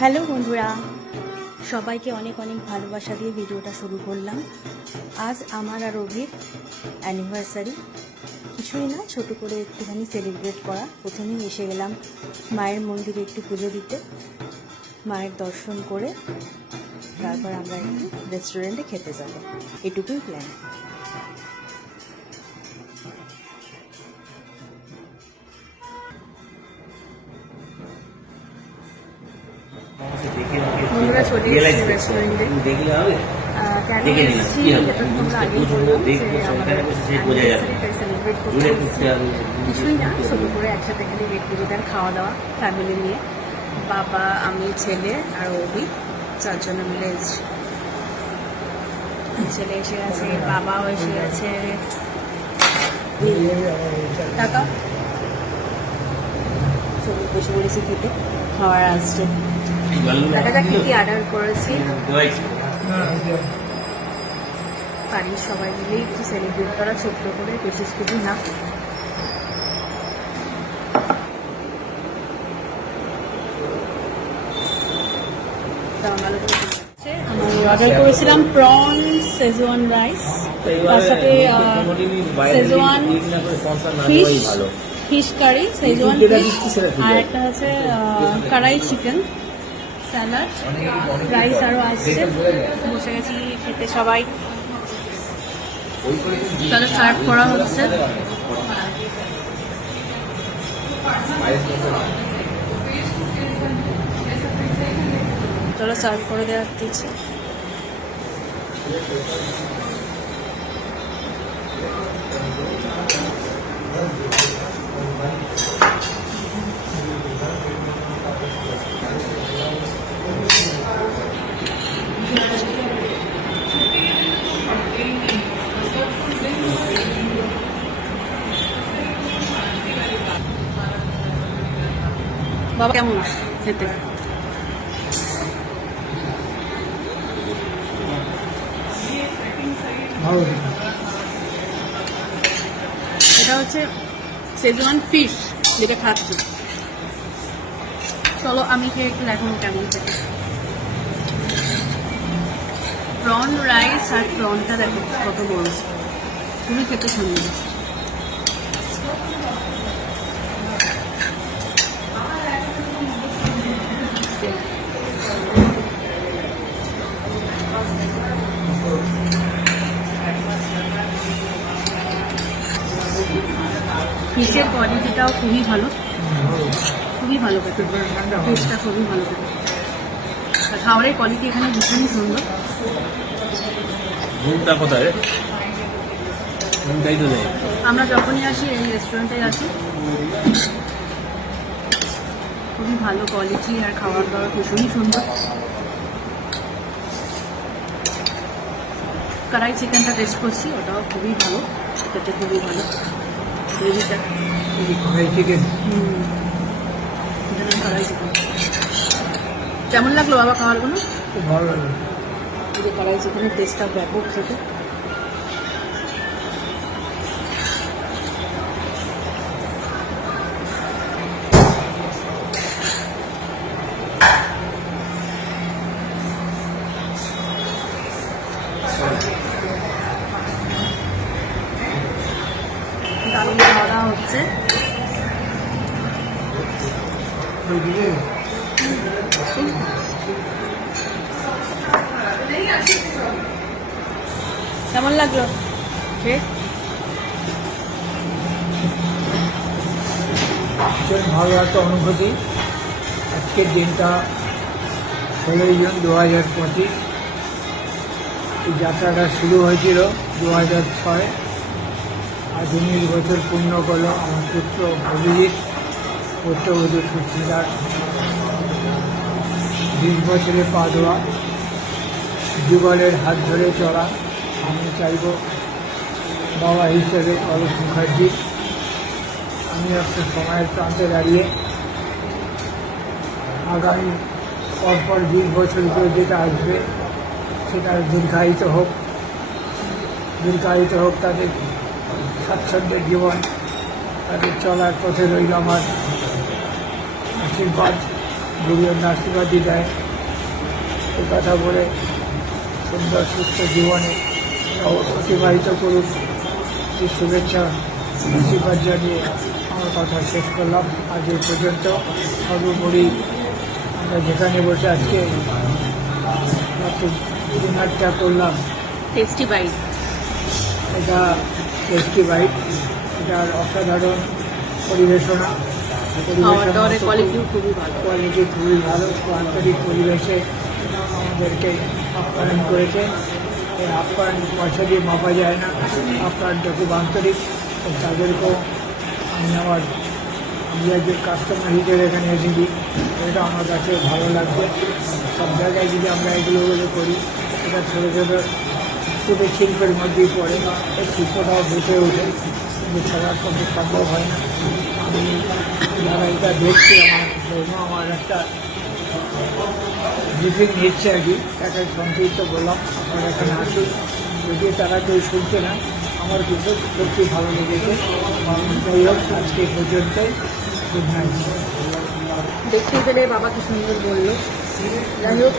Hello বন্ধুরা, সবাইকে অনেক অনেক ভালোবাসা দিয়ে ভিডিওটা শুরু করলাম। আজ আমার আর অভির অ্যানিভার্সারি কিছুই না, ছোট করে একটুখানি সেলিব্রেট করা। প্রথমেই এসে গেলাম মায়ের মন্দিরে একটু পুজো দিতে। মায়ের দর্শন করে তারপর আমরা একটু রেস্টুরেন্টে খেতে যাব। এটুকুই প্ল্যান এসেছি রেস্টুরেন্টে কেন এসেছি এটা তোমরা আগেই বললাম যে আমাদের করতে কিছুই না ছোট করে একসাথে গেট টুগেদার খাওয়া দাওয়া ফ্যামিলি নিয়ে। বাবা আমি ছেলে আর অভি চারজনে মিলে এসেছি। ছেলে এসে গেছে বাবাও এসে গেছে টাকা বসে পড়েছি খেতে খাবার আসছে। করেছি। বাড়ির সবাই মিলে একটু সেলিব্রেট করা ছোট্ট করে, বিশেষ কিছু না। অর্ডার করেছিলাম প্রন সেজওয়ান রাইস তার সাথে schezwan fish fish curry schezwan fish আর একটা হচ্ছে কড়াই চিকেন স্যালাড, রাইস আরও আসছে বসে গেছি খেতে সবাই। তাহলে সার্ভ করা হচ্ছে। চলো সার্ভ করে দেওয়া দিচ্ছি। বাবা কেমন? খেতে? এটা হচ্ছে সেজওয়ান ফিশ যেটা খাচ্ছি। চলো আমি খেয়ে একটু দেখো কেমন খেতে। প্রন রাইস আর প্রনটা দেখো কত বড়। খুবই খেতে সুন্দর। কোয়ালিটিটাও খুবই ভালো। খুবই ভালো খেতে। ফিশটা খুবই ভালো আর খাবারের কোয়ালিটি এখানে ভীষণই সুন্দর। রুমটা কোথায়? তো আমরা যখনই আসি এই রেস্টুরেন্টে আসি। খুবই ভালো কোয়ালিটি আর খাবার দাবার ভীষণই সুন্দর। কড়াই চিকেনটা টেস্ট করছি ওটাও খুবই ভালো খেতে খুবই ভালো। গ্রেভিটা কড়াই চিকেন কেমন লাগল বাবা খাবারগুলো এই যে কড়াই চিকেনের টেস্টটা ব্যাপক খেতে। হচ্ছে? কেমন লাগল? ভালো একটা অনুভূতি। আজকের দিনটা ষোলোই জুন দু হাজার পঁচিশ। এই যাত্রাটা শুরু হয়েছিল দু হাজার ছয়। আজ উনিশ বছর পূর্ণ করল আমার পুত্র অভিজিৎ পুত্রবধূ সুচিতার বিশ বছরে পা দেওয়া যুগলের হাত ধরে চলা, আমি চাইব বাবা হিসেবে অরূপ মুখার্জি। আমি একটা সময়ের প্রান্তে দাঁড়িয়ে আগামী পরপর বিশ বছর করে যেটা আসবে, সেটা দীর্ঘায়িত হোক দীর্ঘায়িত হোক তাদের স্বাচ্ছন্দ্যের জীবন তাদের চলার পথে রইল আমার আশীর্বাদ। গুরুজন আশীর্বাদই দেয়। এই কথা বলে সুন্দর সুস্থ জীবনে অতিবাহিত করুক এই শুভেচ্ছা আশীর্বাদ জানিয়ে আমার কথা শেষ করলাম। আজ এই পর্যন্ত সর্বোপরি আমরা যেখানে বসে আজকে ডিনারটা করলাম। Tasty bite. এটা টেস্টি বাইট এটার অসাধারণ পরিবেশনা। কোয়ালিটিও খুবই ভালো। কোয়ালিটি খুবই ভালো। আন্তরিক পরিবেশে আমাদেরকে আপ্যায়ন করেছে। এই আপ্যায়ন পয়সা দিয়ে মাপা যায় না। আপ্যায়নটা খুব আন্তরিক। তাদেরকেও আমি আমার আমি একজন কাস্টমার হিসেবে এখানে এসেছি। এটা আমার কাছে ভালো লাগছে। সব জায়গায় যদি আমরা এগুলো করি এটা ছোটো ছোটো কুটির শিল্পের মধ্যেই পড়ে। এই শিল্পটাও বেঁচে ওঠে। কিন্তু সবার পক্ষে সম্ভব হয় না। আমি যারা এটা দেখছি, আমার জন্য আমার একটা ব্রিফিং নিচ্ছে আর কি। তাকে সন্তুষ্ট বললাম, আপনারা এখানে আসুন। যদি তারা কেউ শুনছে না, আমার কিন্তু সত্যি ভালো লেগেছে। যাই হোক, আজকে পর্যন্তই। দেখতে পেলে বাবা কি সুন্দর বলল। যাই হোক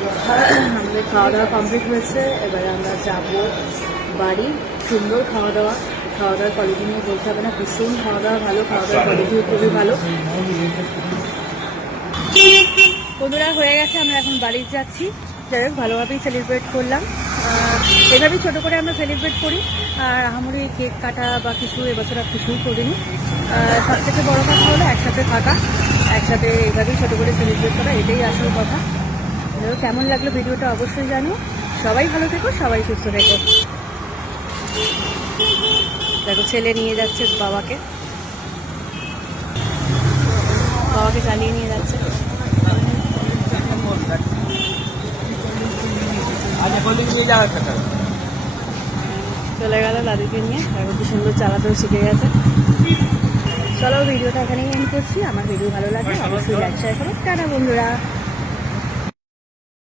আমাদের খাওয়া দাওয়া কমপ্লিট হয়েছে। এবারে আমরা যাব বাড়ি। সুন্দর খাওয়া দাওয়া খাওয়া দাওয়ার কোয়ালিটি নিয়ে বলতে হবে না। ভীষণ খাওয়া দাওয়া ভালো খাওয়া দাওয়ার কোয়ালিটিও খুবই ভালো। বন্ধুরা, হয়ে গেছে। আমরা এখন বাড়ি যাচ্ছি। যাই হোক, ভালোভাবেই সেলিব্রেট করলাম। এভাবেই ছোটো করে আমরা সেলিব্রেট করি। আর আহামরি কেক কাটা বা কিছু এবছর আর কিছুই করিনি। সব থেকে বড়ো কথা হলো একসাথে থাকা। একসাথে এইভাবেই ছোটো করে সেলিব্রেট করা, এটাই আসল কথা। যাই কেমন লাগল ভিডিওটা অবশ্যই জানো। সবাই ভালো থেকো সবাই সুস্থ থেকো। দেখো ছেলে নিয়ে যাচ্ছে বাবাকে। বাবাকে চালিয়ে নিয়ে যাচ্ছে। চলে গেল দাদুকে নিয়ে। এখন কি সুন্দর চালাতেও শিখে গেছে। চলো ভিডিওটা এখানেই এন্ড করছি। আমার ভিডিও ভালো লাগলে অবশ্যই লাইক শেয়ার করো। টাটা বন্ধুরা।